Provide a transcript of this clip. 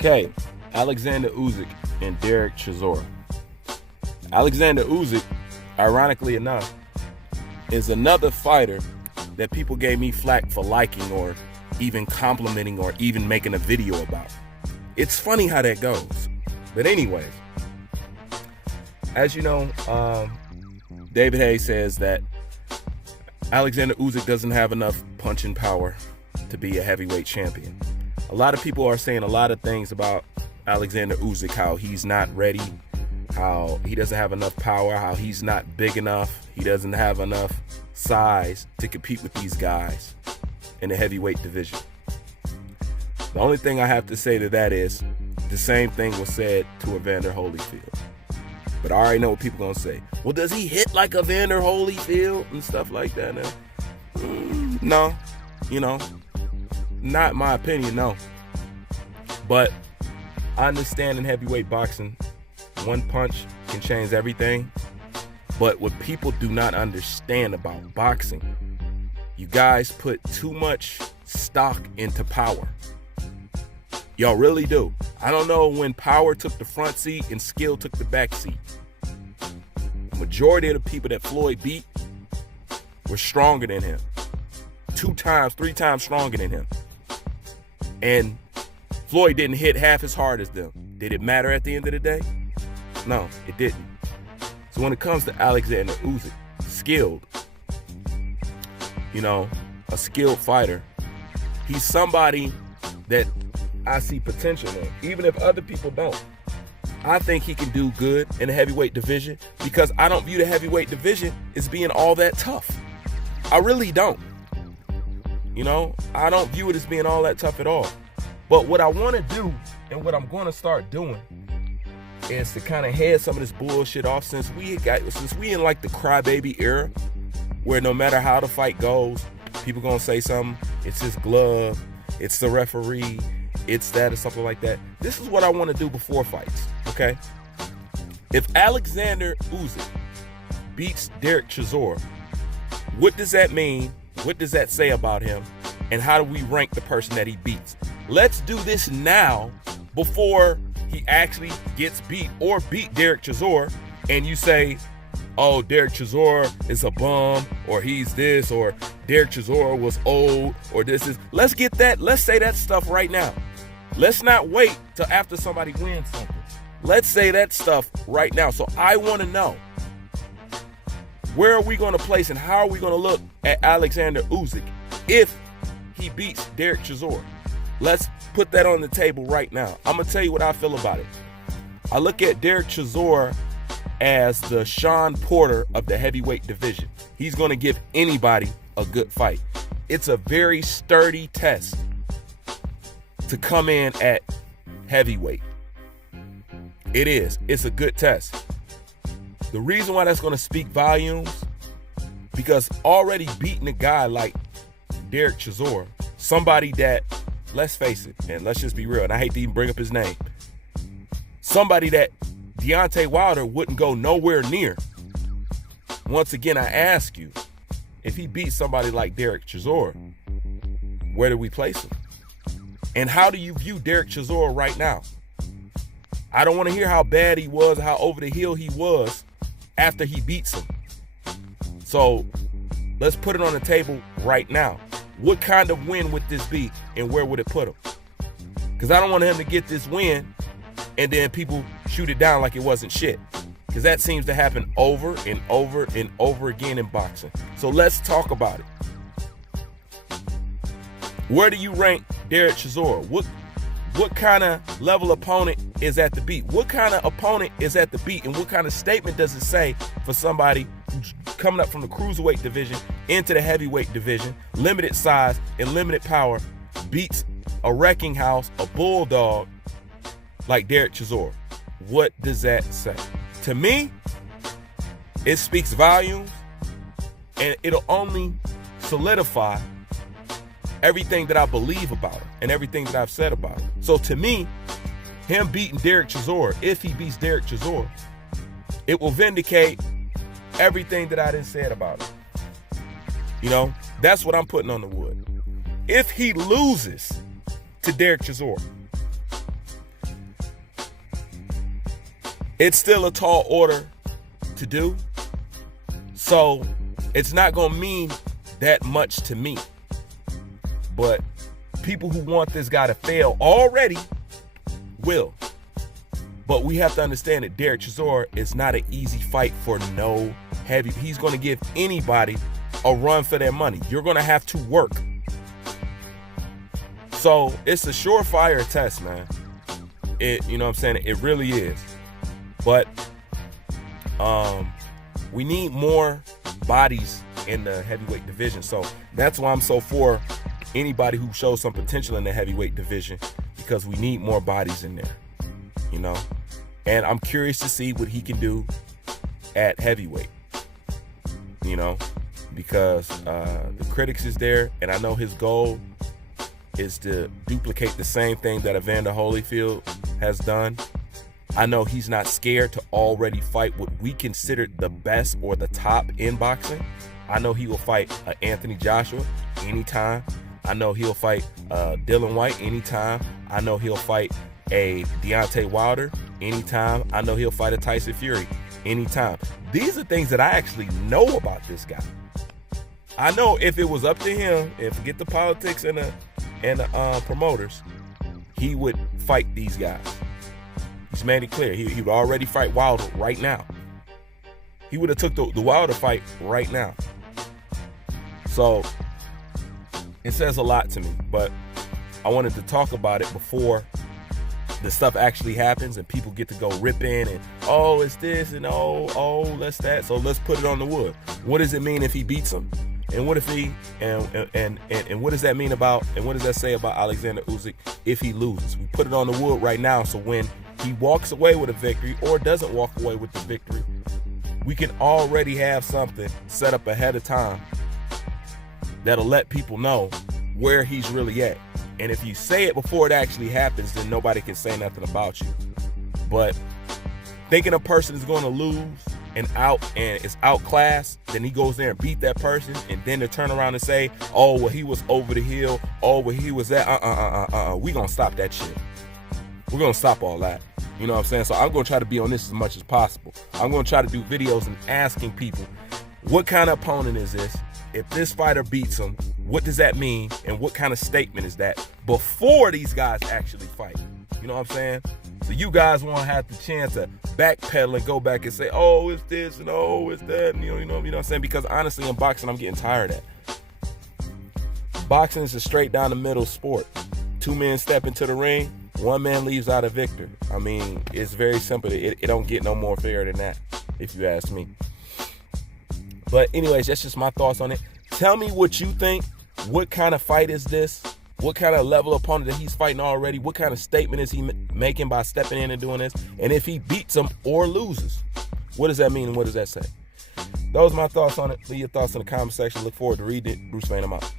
Okay, Oleksandr Usyk and Derrick Chisora. Oleksandr Usyk, ironically enough, is another fighter that people gave me flack for liking or even complimenting or even making a video about. It's funny how that goes. But anyways, as you know, David Hayes says that Oleksandr Usyk doesn't have enough punching power to be a heavyweight champion. A lot of people are saying a lot of things about Oleksandr Usyk, how he's not ready, how he doesn't have enough power, how he's not big enough, he doesn't have enough size to compete with these guys in the heavyweight division. The only thing I have to say to that is the same thing was said to Evander Holyfield. But I already know what people are going to say. Well, does he hit like Evander Holyfield and stuff like that now? No, not my opinion, no. But I understand in heavyweight boxing, one punch can change everything. But what people do not understand about boxing, you guys put too much stock into power. Y'all really do. I don't know when power took the front seat and skill took the back seat. The majority of the people that Floyd beat were stronger than him. 2 times, 3 times stronger than him. And Floyd didn't hit half as hard as them. Did it matter at the end of the day? No, it didn't. So when it comes to Oleksandr Usyk, skilled, a skilled fighter, he's somebody that I see potential in, even if other people don't. I think he can do good in the heavyweight division because I don't view the heavyweight division as being all that tough. I really don't. I don't view it as being all that tough at all. But what I want to do and what I'm going to start doing is to kind of head some of this bullshit off since we in like the crybaby era where no matter how the fight goes, people going to say something. It's his glove. It's the referee. It's that or something like that. This is what I want to do before fights, okay? If Oleksandr Usyk beats Derrick Chisora, what does that mean? What does that say about him? And how do we rank the person that he beats? Let's do this now before he actually gets beat or beat Derrick Chisora and you say, oh, Derrick Chisora is a bum or he's this or Derrick Chisora was old or this is. Let's get that. Let's say that stuff right now. Let's not wait till after somebody wins something. Let's say that stuff right now. So I want to know, where are we going to place and how are we going to look at Oleksandr Usyk if he beats Derrick Chisora? Let's put that on the table right now. I'm going to tell you what I feel about it. I look at Derrick Chisora as the Sean Porter of the heavyweight division. He's going to give anybody a good fight. It's a very sturdy test to come in at heavyweight. It is. It's a good test. The reason why that's going to speak volumes, because already beating a guy like Derrick Chisora, somebody that, let's face it, and let's just be real, and I hate to even bring up his name, somebody that Deontay Wilder wouldn't go nowhere near. Once again, I ask you, if he beats somebody like Derrick Chisora, where do we place him? And how do you view Derrick Chisora right now? I don't want to hear how bad he was, how over the hill he was after he beats him. So let's put it on the table right now. What kind of win would this be and where would it put him? Because I don't want him to get this win and then people shoot it down like it wasn't shit. Because that seems to happen over and over and over again in boxing. So let's talk about it. Where do you rank Derrick Chisora? What kind of level opponent is at the beat? What kind of opponent is at the beat? And what kind of statement does it say for somebody who's coming up from the cruiserweight division into the heavyweight division, limited size and limited power, beats a wrecking house, a bulldog like Derrick Chisora? What does that say? To me, it speaks volumes, and it'll only solidify everything that I believe about him and everything that I've said about him. So to me, him beating Derrick Chisora, if he beats Derrick Chisora, it will vindicate everything that I done said about him. That's what I'm putting on the wood. If he loses to Derrick Chisora, it's still a tall order to do. So it's not going to mean that much to me. But people who want this guy to fail already will. But we have to understand that Derrick Chisora is not an easy fight for no heavy. He's going to give anybody a run for their money. You're going to have to work. So it's a surefire test, man. You know what I'm saying? It really is. But we need more bodies in the heavyweight division. So that's why I'm so for anybody who shows some potential in the heavyweight division, because we need more bodies in there, you know? And I'm curious to see what he can do at heavyweight, you know, because the critics is there, and I know his goal is to duplicate the same thing that Evander Holyfield has done. I know he's not scared to already fight what we consider the best or the top in boxing. I know he will fight Anthony Joshua anytime. I know he'll fight Dylan White anytime. I know he'll fight a Deontay Wilder anytime. I know he'll fight a Tyson Fury anytime. These are things that I actually know about this guy. I know if it was up to him, and forget the politics and the promoters, he would fight these guys. He's made it clear. He would already fight Wilder right now. He would have took the Wilder fight right now. So it says a lot to me, but I wanted to talk about it before the stuff actually happens and people get to go rip in and, oh, it's this and oh, that's that. So let's put it on the wood. What does it mean if he beats him? And what if he and what does that mean about, and what does that say about Oleksandr Usyk if he loses? We put it on the wood right now, so when he walks away with a victory or doesn't walk away with the victory, we can already have something set up ahead of time that'll let people know where he's really at. And if you say it before it actually happens, then nobody can say nothing about you. But thinking a person is going to lose and is outclassed, then he goes there and beat that person, and then to turn around and say, oh, well, he was over the hill, oh, well, he was that, we gonna stop that shit. We're gonna stop all that. You know what I'm saying? So I'm gonna try to be on this as much as possible. I'm gonna try to do videos and asking people, what kind of opponent is this? If this fighter beats him, what does that mean? And what kind of statement is that before these guys actually fight? You know what I'm saying? So you guys won't have the chance to backpedal and go back and say, oh, it's this and oh, it's that. And you know what I'm saying? Because honestly, in boxing, I'm getting tired of that. Boxing is a straight down the middle sport. Two men step into the ring, one man leaves out a victor. I mean, it's very simple. It don't get no more fair than that, if you ask me. But anyways, that's just my thoughts on it. Tell me what you think. What kind of fight is this? What kind of level opponent that he's fighting already? What kind of statement is he making by stepping in and doing this? And if he beats him or loses, what does that mean and what does that say? Those are my thoughts on it. Leave your thoughts in the comment section. Look forward to reading it. Bruce Wayne, I'm out.